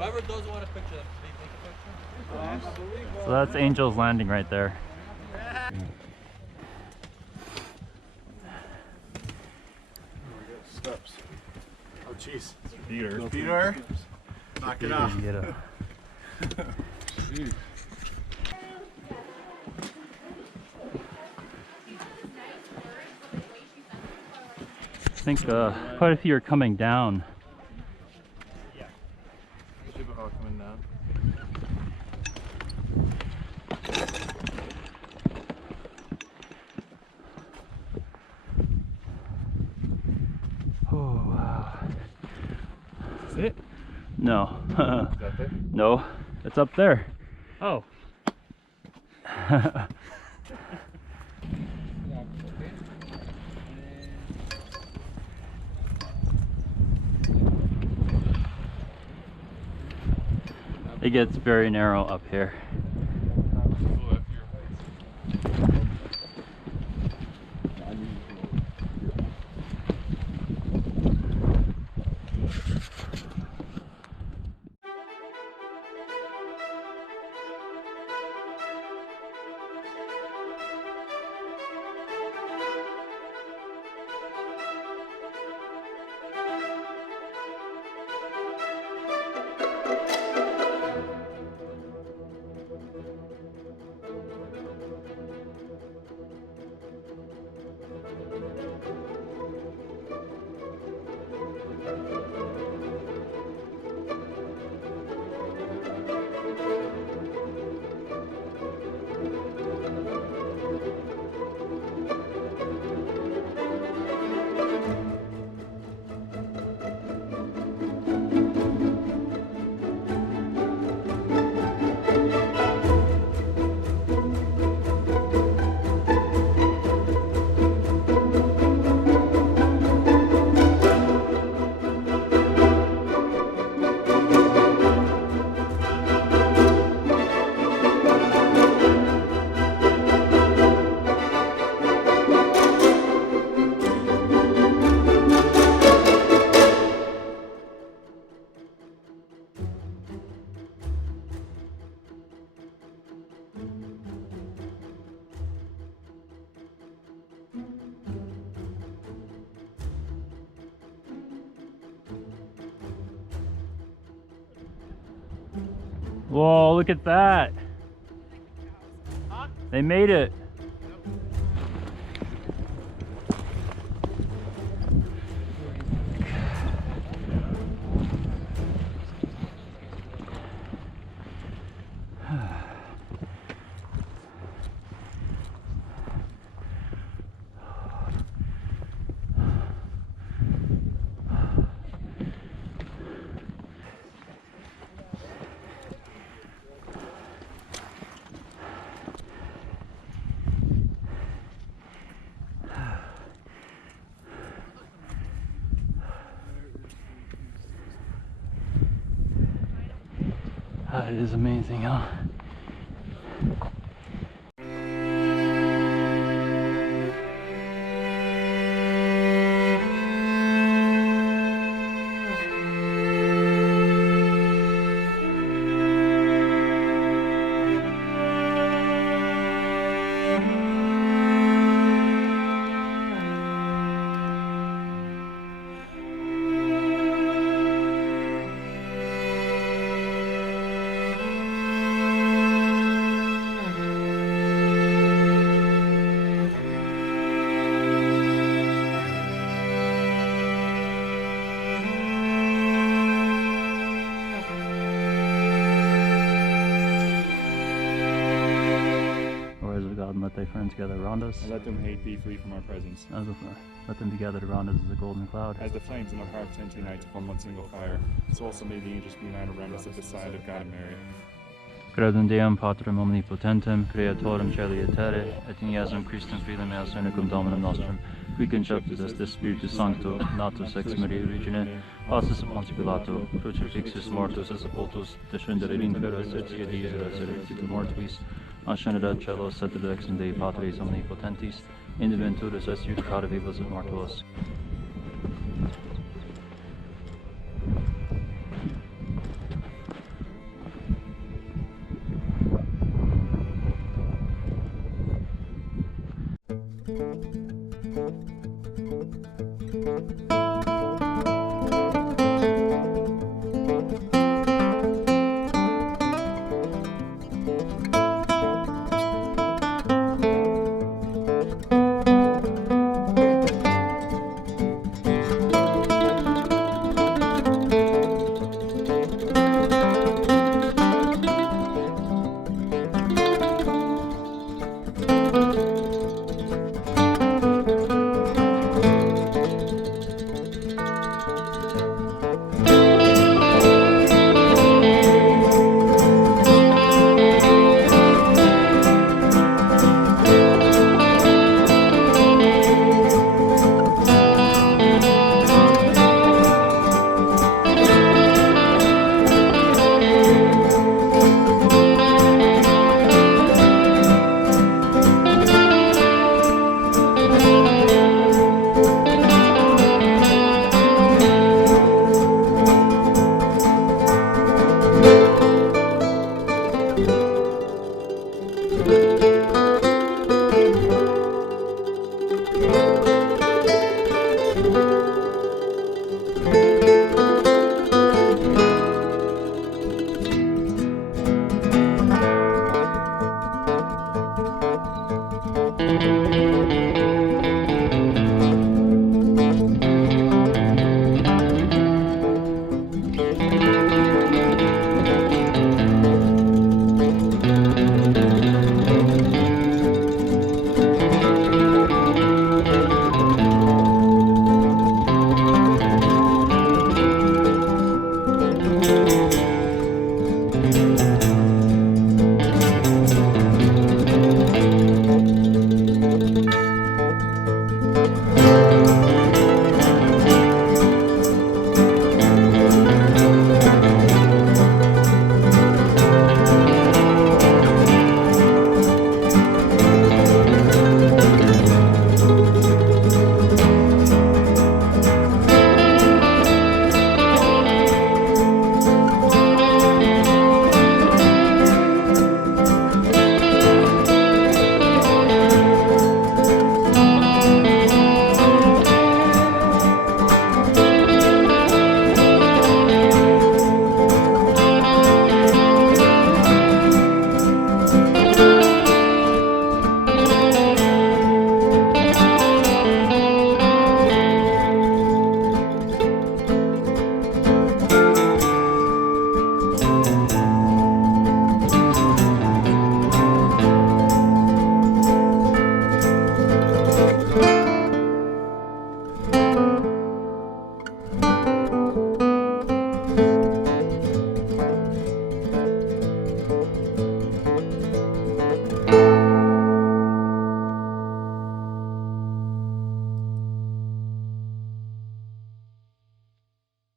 Whoever doesn't want a picture, take a picture. So that's Angel's Landing right there. Steps. Oh jeez. Peter. Peter. Knock it off. I think quite a few are coming down. Yeah. People are coming down. Oh wow. Is it? No. Is that there? No, it's up there. Oh. It gets very narrow up here. Whoa, look at that. They made it. That is amazing, huh? God, and let thy friends gather around us. And let them hate thee, flee from our presence. Let them be gathered around us as a golden cloud. As the flames in our hearts tend to unite to form one single fire, so also may the angels be united around us at the side of God and Mary. Credum Deum Patrem Omnipotentem, Creatorem Caeli et Terrae, et in Iesum Christum Filem eos unicum Dominum nostrum, qui conceptus est de Spiritus Sancto, natus ex Mariae Virgine, passus Pontius Pilato, crucifixus mortus et sepultus, descendere in infero, tertia dies resurrectio mortuis, ascenderat caelo, sedet ex in Dei Patris Omnipotentis, in venturis est judicata vivos et mortuos. Thank